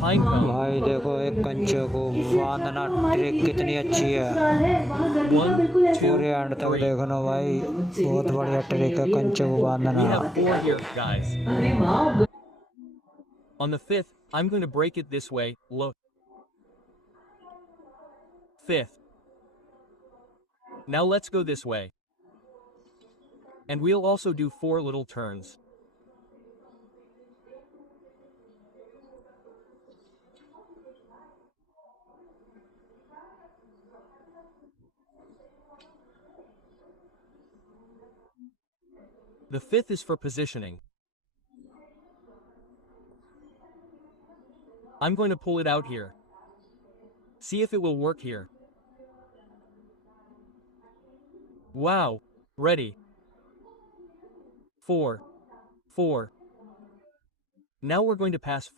pine cone. भाई देखो एक कंचे को बांधना ट्रिक कितनी अच्छी है। 1, 2, पूरे एंड तक 3. देखना भाई, बहुत बढ़िया ट्रिक है कंचे को We बांधना। have 4 here, guys. On the 5th, I'm going to break it this way, look. 5th. Now let's go this way. And we'll also do 4 little turns. The 5th is for positioning. I'm going to pull it out here. See if it will work here. Wow! Ready. 4. 4. Now we're going to pass